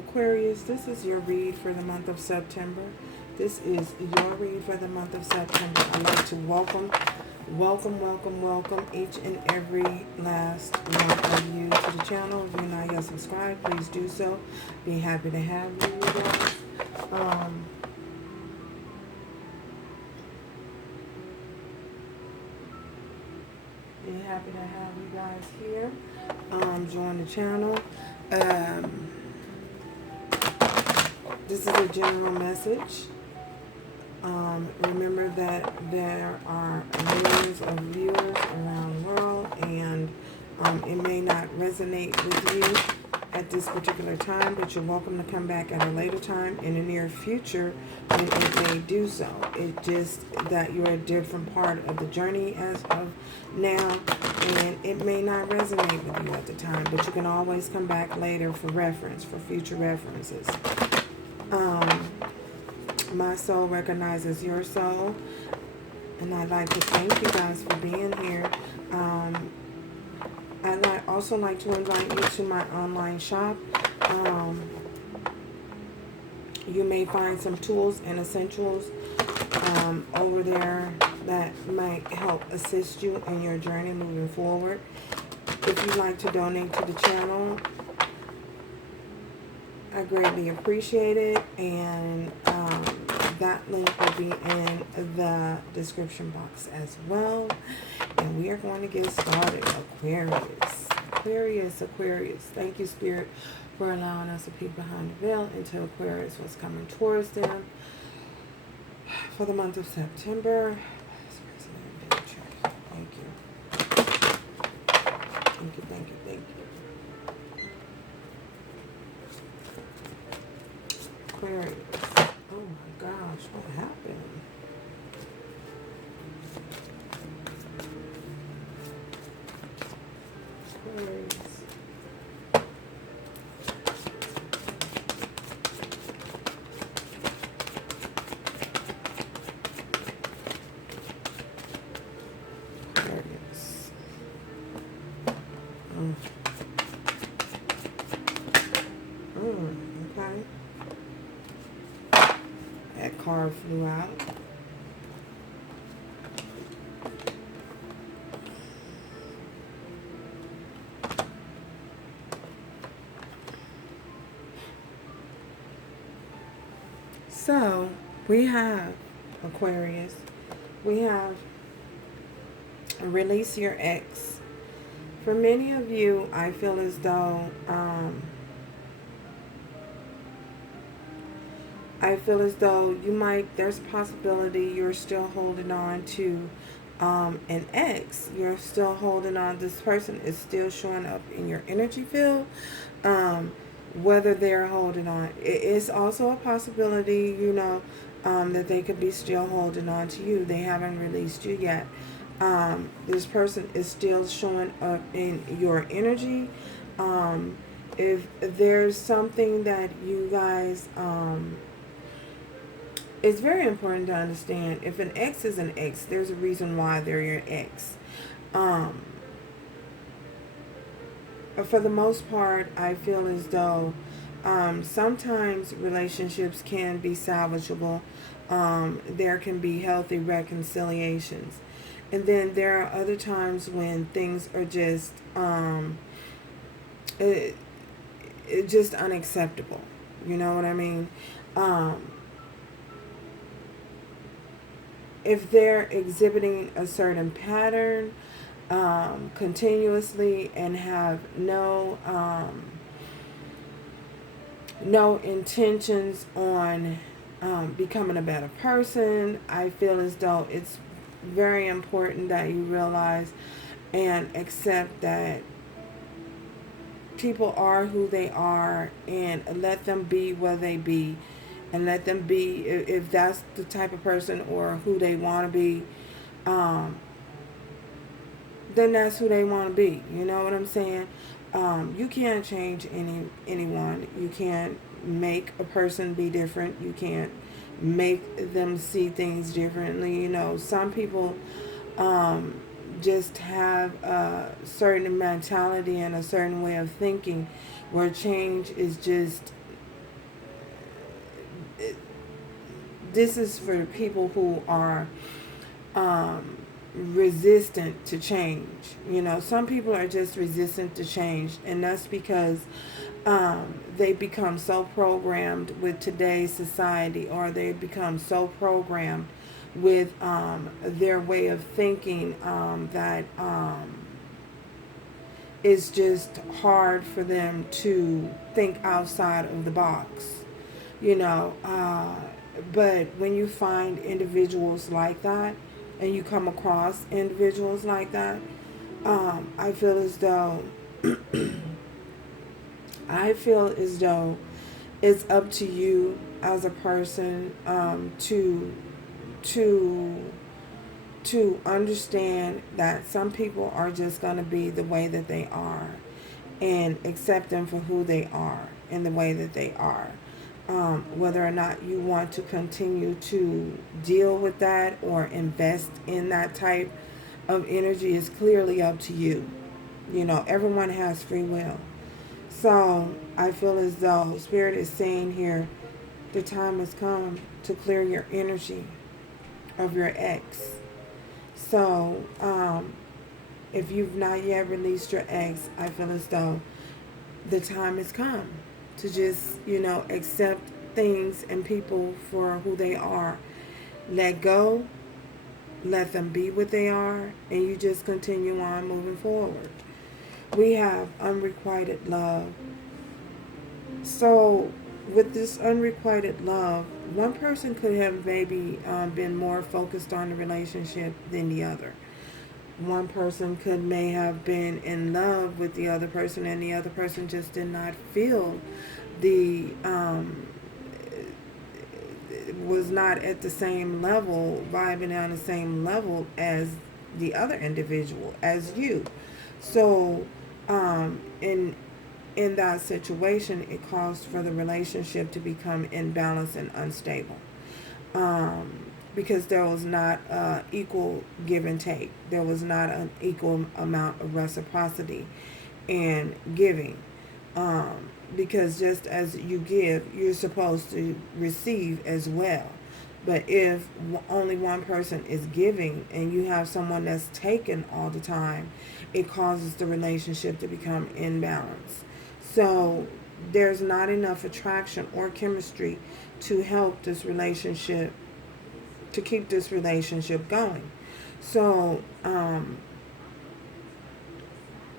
Aquarius, this is your read for the month of September. This is your read for the month of September. I'd like to welcome each and every last one of you to the channel. If you're not yet subscribed, please do so. Be happy to have you guys. Be happy to have you guys here. Join the channel. This is a general message. Remember that there are millions of viewers around the world, and it may not resonate with you at this particular time, but you're welcome to come back at a later time in the near future when it may do so. It's just that you're a different part of the journey as of now, and it may not resonate with you at the time, but you can always come back later for reference, for future references. My soul recognizes your soul, and I'd like to thank you guys for being here. I'd also like to invite you to my online shop. You may find some tools and essentials over there that might help assist you in your journey moving forward. If you'd like to donate to the channel, I greatly appreciate it, and that link will be in the description box as well. And we are going to get started. Aquarius. Thank you, Spirit, for allowing us to peek behind the veil into Aquarius, what's coming towards them for the month of September. Thank you. Aquarius. Oh my gosh, what happened? Aquarius. Aquarius. Okay. That card flew out. So, we have, Aquarius, we have release your ex. For many of you, I feel as though, you might, there's a possibility you're still holding on to an ex. You're still holding on. This person is still showing up in your energy field. Whether they're holding on, it's also a possibility, you know, that they could be still holding on to you. They haven't released you yet. This person is still showing up in your energy. If there's something that you guys, it's very important to understand, if an ex is an ex, there's a reason why they're your ex. For the most part, I feel as though sometimes relationships can be salvageable. There can be healthy reconciliations. And then there are other times when things are just just unacceptable. You know what I mean? If they're exhibiting a certain pattern continuously and have no intentions on becoming a better person, I feel as though it's very important that you realize and accept that people are who they are, and let them be where they be, and let them be, if that's the type of person or who they want to be, then that's who they want to be. You know what I'm saying? You can't change anyone. You can't make a person be different. You can't make them see things differently. You know, some people just have a certain mentality and a certain way of thinking where change is just this is for people who are resistant to change. You know, some people are just resistant to change, and that's because they become so programmed with today's society, or they become so programmed with their way of thinking that it's just hard for them to think outside of the box, you know. But when you find individuals like that, and you come across individuals like that, I feel as though it's up to you as a person to understand that some people are just going to be the way that they are, and accept them for who they are and the way that they are. Whether or not you want to continue to deal with that or invest in that type of energy is clearly up to you. You know, everyone has free will. So I feel as though Spirit is saying here, the time has come to clear your energy of your ex. So if you've not yet released your ex, I feel as though the time has come to just, you know, accept things and people for who they are. Let go, let them be what they are, and you just continue on moving forward. We have unrequited love. So with this unrequited love, one person could have maybe been more focused on the relationship than the other. One person may have been in love with the other person, and the other person just did not feel was not at the same level, vibing on the same level as the other individual, as you. So in that situation, it caused for the relationship to become imbalanced and unstable. Because there was not equal give and take. There was not an equal amount of reciprocity and giving. Because just as you give, you're supposed to receive as well. But if only one person is giving and you have someone that's taken all the time, it causes the relationship to become imbalanced. So there's not enough attraction or chemistry to help this relationship, to keep this relationship going. So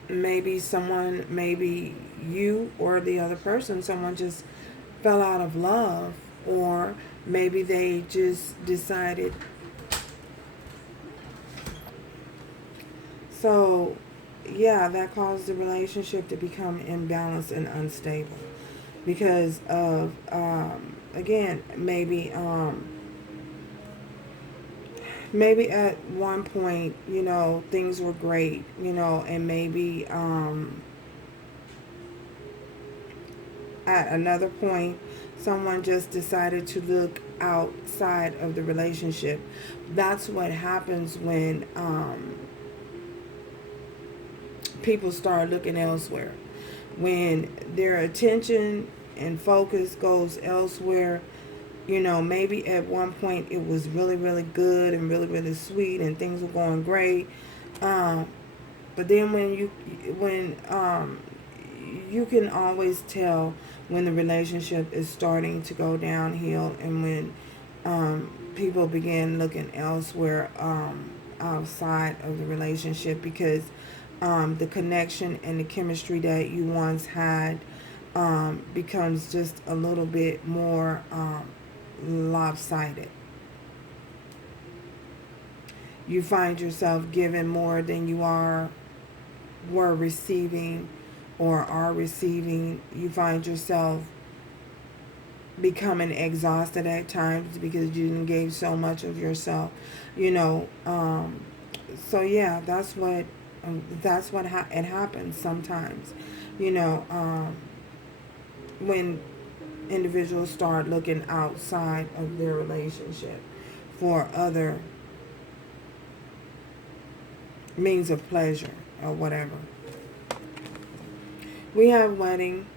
maybe you or the other person, someone just fell out of love, or maybe they just decided. So yeah, that caused the relationship to become imbalanced and unstable because of again, maybe at one point, you know, things were great, you know, and maybe at another point, someone just decided to look outside of the relationship. That's what happens when people start looking elsewhere. When their attention and focus goes elsewhere, you know, maybe at one point it was really, really good and really, really sweet and things were going great. But then when you can always tell when the relationship is starting to go downhill, and when people begin looking elsewhere outside of the relationship, because the connection and the chemistry that you once had becomes just a little bit more lopsided. You find yourself giving more than you were receiving or are receiving. You find yourself becoming exhausted at times because you gave so much of yourself, you know. So yeah, that's what it happens sometimes, you know, when individuals start looking outside of their relationship for other means of pleasure or whatever. We have wedding.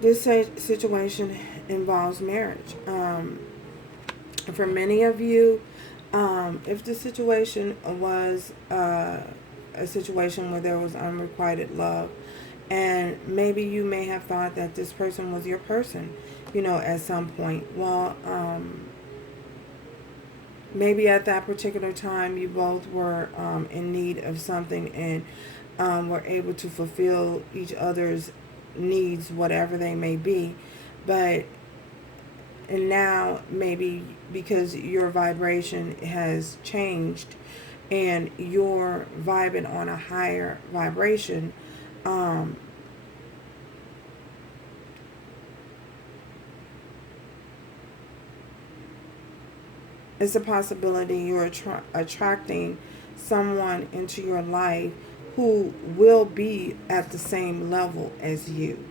This situation involves marriage. For many of you, if the situation was a situation where there was unrequited love, and maybe you may have thought that this person was your person, at some point. Well, maybe at that particular time you both were in need of something, and were able to fulfill each other's needs, whatever they may be. But and now maybe because your vibration has changed and you're vibing on a higher vibration, it's a possibility you're attracting someone into your life who will be at the same level as you.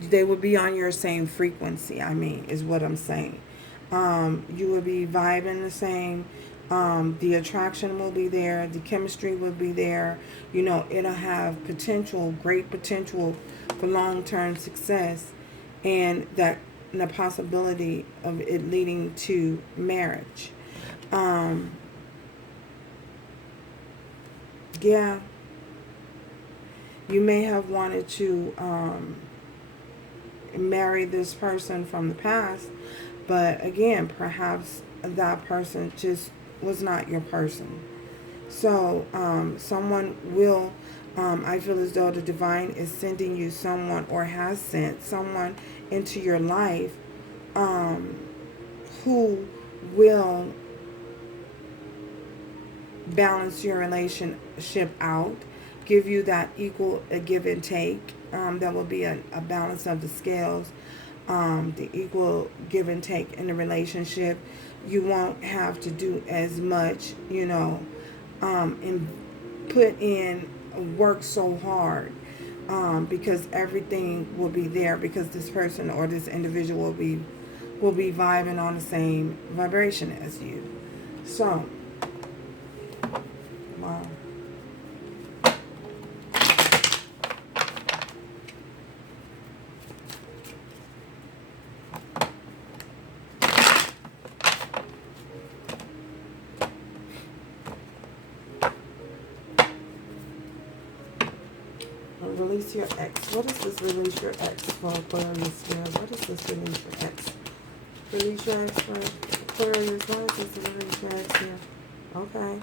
They will be on your same frequency, is what I'm saying. You will be vibing the same. The attraction will be there. The chemistry will be there. It'll have potential, great potential for long-term success, and the possibility of it leading to marriage. Yeah, you may have wanted to marry this person from the past, but again, perhaps that person just was not your person. So someone will, I feel as though the divine is sending you someone, or has sent someone into your life who will balance your relationship out, give you that equal give and take. There will be a balance of the scales, the equal give and take in the relationship. You won't have to do as much, and put in work so hard, because everything will be there, because this person or this individual will be vibing on the same vibration as you. So, wow. Release your ex. What is this release your ex for Aquarius here? What is this release your ex? Release your ex for Aquarius. What is this release your ex here? Okay.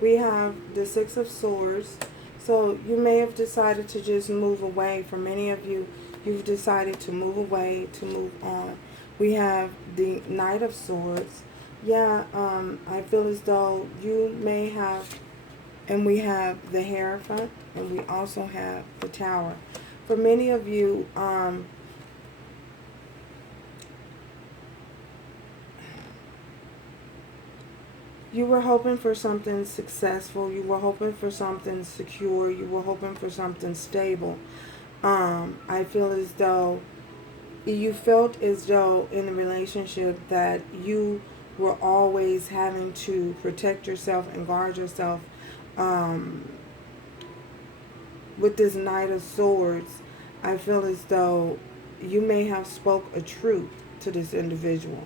We have the Six of Swords. So you may have decided to just move away. For many of you, you've decided to move away, to move on. We have the Knight of Swords. Yeah, I feel as though you may have, and we have the Hierophant, and we also have the Tower. For many of you, you were hoping for something successful. You were hoping for something secure. You were hoping for something stable. I feel as though you felt as though in a relationship that you were always having to protect yourself and guard yourself. With this Knight of Swords, I feel as though you may have spoke a truth to this individual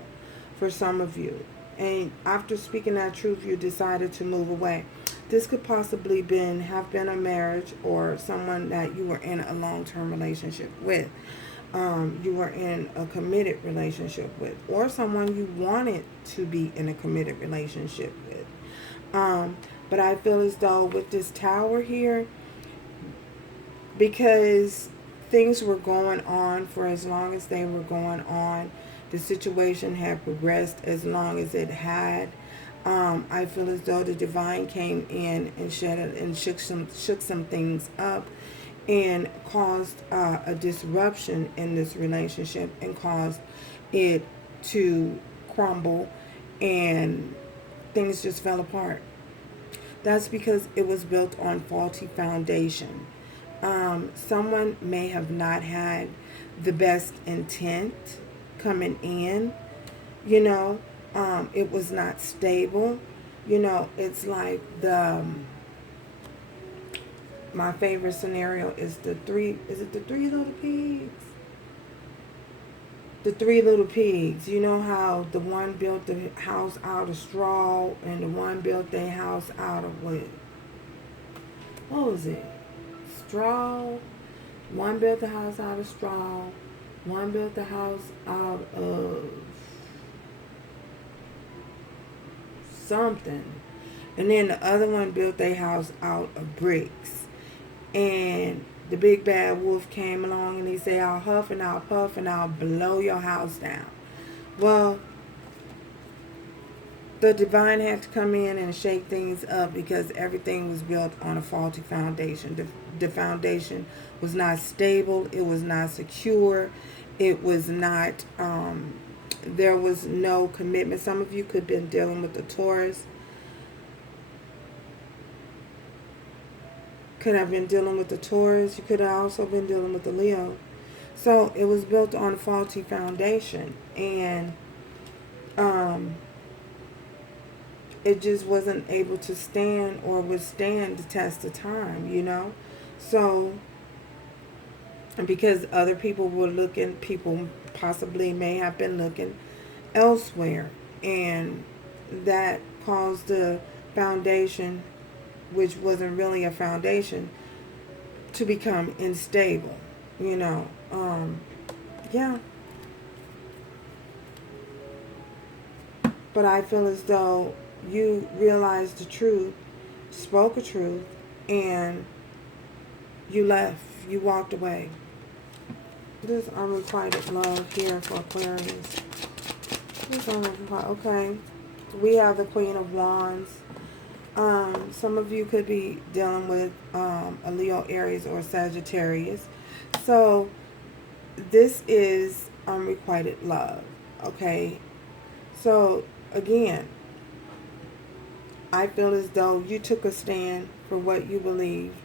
for some of you. And after speaking that truth, you decided to move away. This could possibly have been a marriage, or someone that you were in a long-term relationship with. You were in a committed relationship with, or someone you wanted to be in a committed relationship with. But I feel as though with this Tower here, because things were going on for as long as they were going on, the situation had progressed as long as it had. I feel as though the divine came in and shook some things up, and caused a disruption in this relationship, and caused it to crumble, and things just fell apart. That's because it was built on faulty foundation. Someone may have not had the best intent coming in. It was not stable. It's like my favorite scenario is the three little pigs? the three little pigs. You know how the one built the house out of straw and the one built their house out of what? What was it? Straw. One built the house out of straw. One built the house out of something. And then the other one built their house out of bricks. And the big bad wolf came along and he said, I'll huff and I'll puff and I'll blow your house down. Well, the divine had to come in and shake things up because everything was built on a faulty foundation. The foundation was not stable. It was not secure. It was not, there was no commitment. Some of you could have been dealing with the Taurus. Could have been dealing with the Taurus. You could have also been dealing with the Leo. So it was built on a faulty foundation. And it just wasn't able to stand or withstand the test of time, you know. So, because other people were looking, people possibly may have been looking elsewhere. And that caused the foundation, which wasn't really a foundation, to become unstable, you know. Yeah. But I feel as though you realized the truth, spoke a truth, and you left. You walked away. This unrequited love here for Aquarius. This unrequited, okay. We have the Queen of Wands. Some of you could be dealing with a Leo, Aries, or Sagittarius. So this is unrequited love, okay? So again, I feel as though you took a stand for what you believed,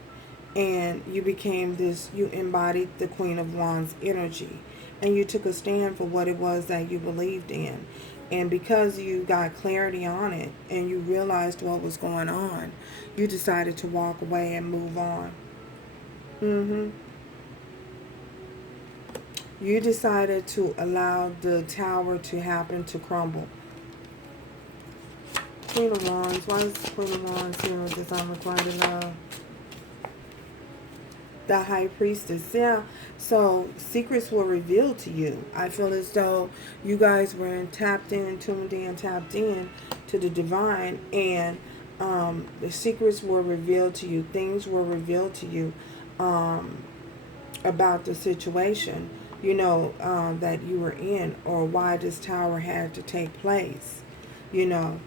and you became this, you embodied the Queen of Wands energy, and you took a stand for what it was that you believed in. And because you got clarity on it and you realized what was going on, you decided to walk away and move on. You decided to allow the tower to happen, to crumble. Queen of Wands. Why is Queen of Wands here with this unrequited love? The High Priestess. Yeah. So secrets were revealed to you. I feel as though you guys were tapped in, tuned in, tapped in to the divine, and the secrets were revealed to you. Things were revealed to you about the situation, you know, that you were in, or why this tower had to take place, you know.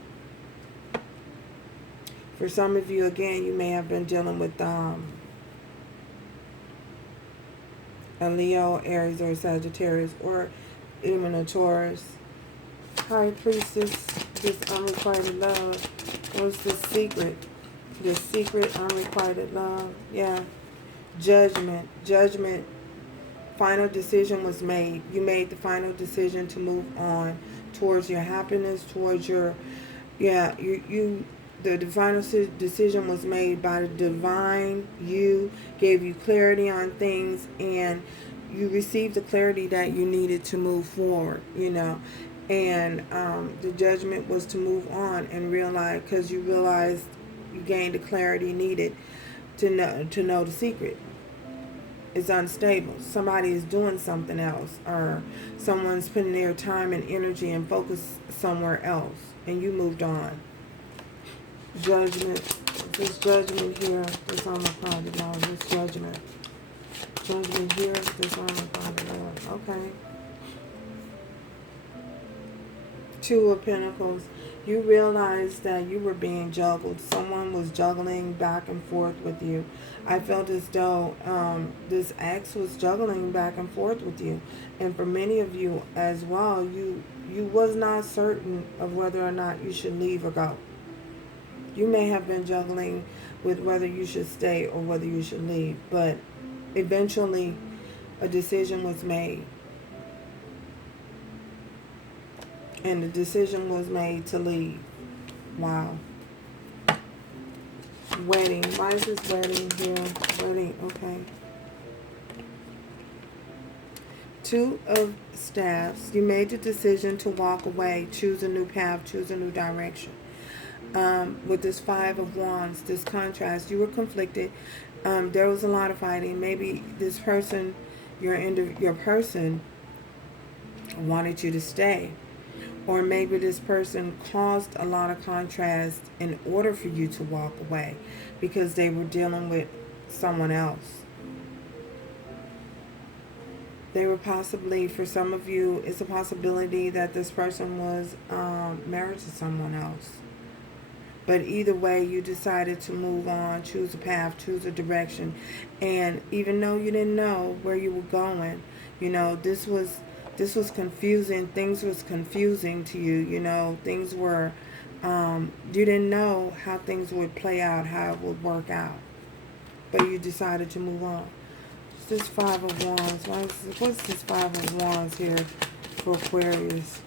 For some of you, again, you may have been dealing with a Leo, Aries, or Sagittarius, or even a Taurus. High Priestess, this unrequited love. What's the secret? The secret unrequited love. Yeah. Judgment. Judgment. Final decision was made. You made the final decision to move on towards your happiness, towards your, yeah, the final decision was made by the divine. You gave you clarity on things, and you received the clarity that you needed to move forward, you know. And the judgment was to move on and realize, because you realized you gained the clarity needed to know the secret. It's unstable. Somebody is doing something else, or someone's putting their time and energy and focus somewhere else, and you moved on. Judgment. This judgment here, this on the private love. This judgment. Judgment here, this on the private love. Okay. Two of Pentacles. You realized that you were being juggled. Someone was juggling back and forth with you. I felt as though this ex was juggling back and forth with you. And for many of you as well, you was not certain of whether or not you should leave or go. You may have been juggling with whether you should stay or whether you should leave. But eventually, a decision was made. And the decision was made to leave. Wow. Wedding. Why is this wedding here? Wedding, okay. Two of Staffs. You made the decision to walk away, choose a new path, choose a new direction. With this Five of Wands, this contrast, you were conflicted. There was a lot of fighting. Maybe this person, your person, wanted you to stay, or maybe this person caused a lot of contrast in order for you to walk away because they were dealing with someone else. They were possibly, for some of you, it's a possibility that this person was married to someone else. But either way, you decided to move on, choose a path, choose a direction. And even though you didn't know where you were going, you know, this was confusing. Things was confusing to you, you know. Things were, you didn't know how things would play out, how it would work out. But you decided to move on. This Five of Wands. What's this Five of Wands here for Aquarius?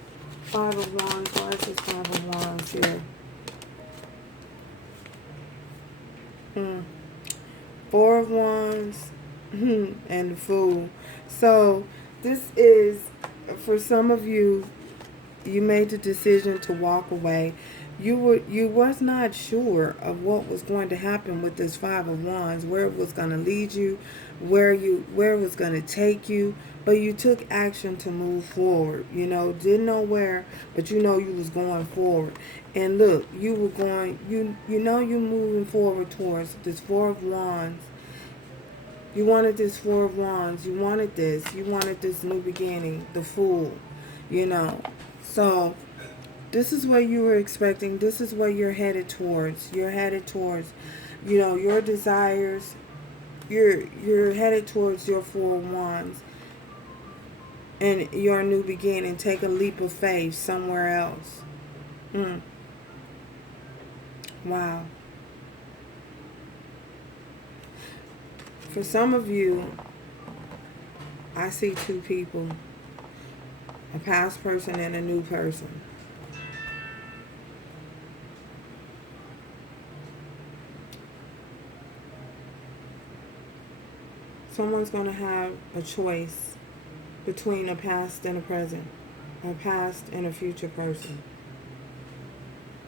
Five of Wands. Why is this Five of Wands here? Four of Wands and the Fool. So this is, for some of you, you made the decision to walk away. You was not sure of what was going to happen with this Five of Wands, where it was going to lead you, where it was going to take you, but you took action to move forward. You know, didn't know where, but you know you was going forward. And look, you were going, you know you're moving forward towards this Four of Wands. You wanted this Four of Wands. You wanted this. You wanted this new beginning, the Fool, you know. So this is what you were expecting. This is what you're headed towards. You're headed towards, you know, your desires. You're headed towards your Four of Wands and your new beginning. Take a leap of faith somewhere else. Wow. For some of you, I see two people, a past person and a new person. Someone's going to have a choice between a past and a present, a past and a future person.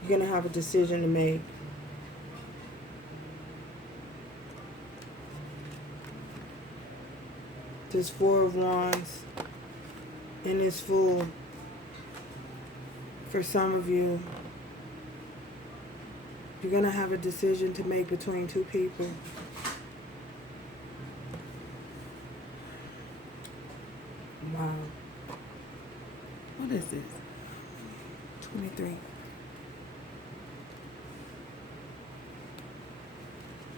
You're going to have a decision to make. This Four of Wands and this Fool, for some of you, you're going to have a decision to make between two people. Wow. What is this? 23.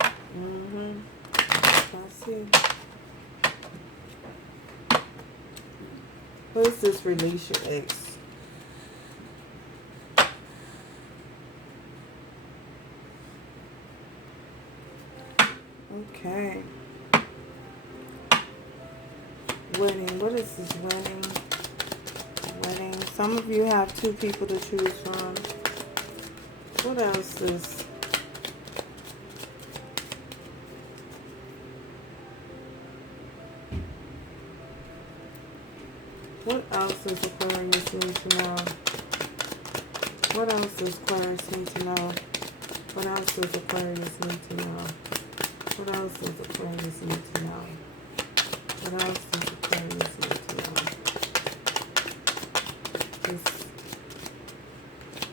I see. What is this? Release your ex. Okay. Wedding. What is this? Wedding. Wedding. Some of you have two people to choose from. What else is... What else does Aquarius need to know? What else does Aquarius need to know? What else does Aquarius need to know? What else does Aquarius need to know? What else does Aquarius need to know? This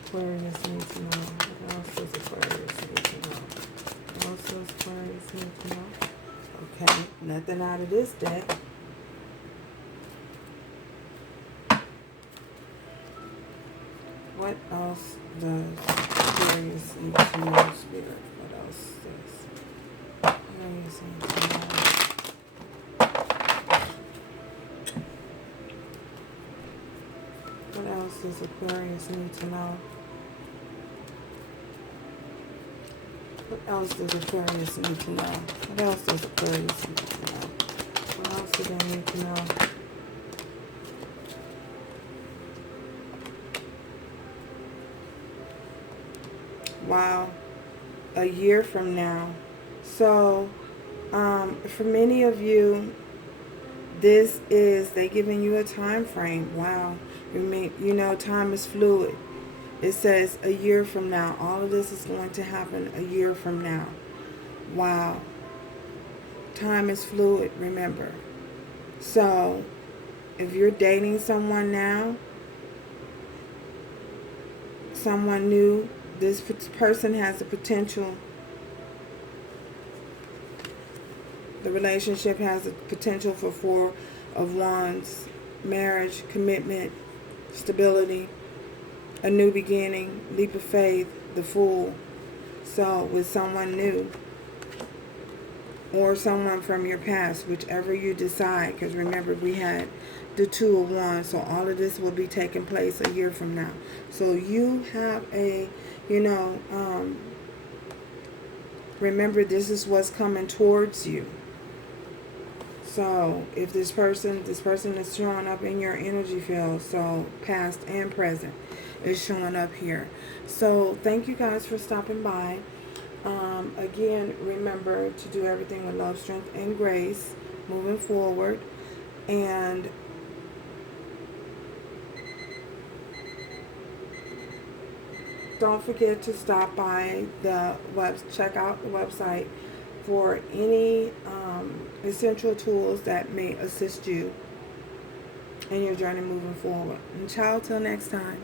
Aquarius needs to know. What else does Aquarius need to know? What else does Aquarius need to know? Okay, nothing out of this deck. What else does Aquarius need to know, Spirit? What else does Aquarius need to know? What else does Aquarius need to know? What else does Aquarius need to know? What else does Aquarius need to know? What else do they need to know? Wow, a year from now. So, for many of you, This is, they giving you a time frame. Wow. You know, time is fluid. It says a year from now. All of this is going to happen a year from now. Wow. Time is fluid, remember. So, if you're dating someone now, someone new, this person has the potential. The relationship has the potential for Four of Wands, marriage, commitment, stability, a new beginning, leap of faith, the Fool. So, with someone new or someone from your past, whichever you decide, because remember we had the Two of Wands, so all of this will be taking place a year from now. So you have a, you know, remember this is what's coming towards you. So if this person is showing up in your energy field, so past and present is showing up here. So thank you guys for stopping by. Again, remember to do everything with love, strength, and grace moving forward. And don't forget to stop by the check out the website for any essential tools that may assist you in your journey moving forward. And ciao till next time.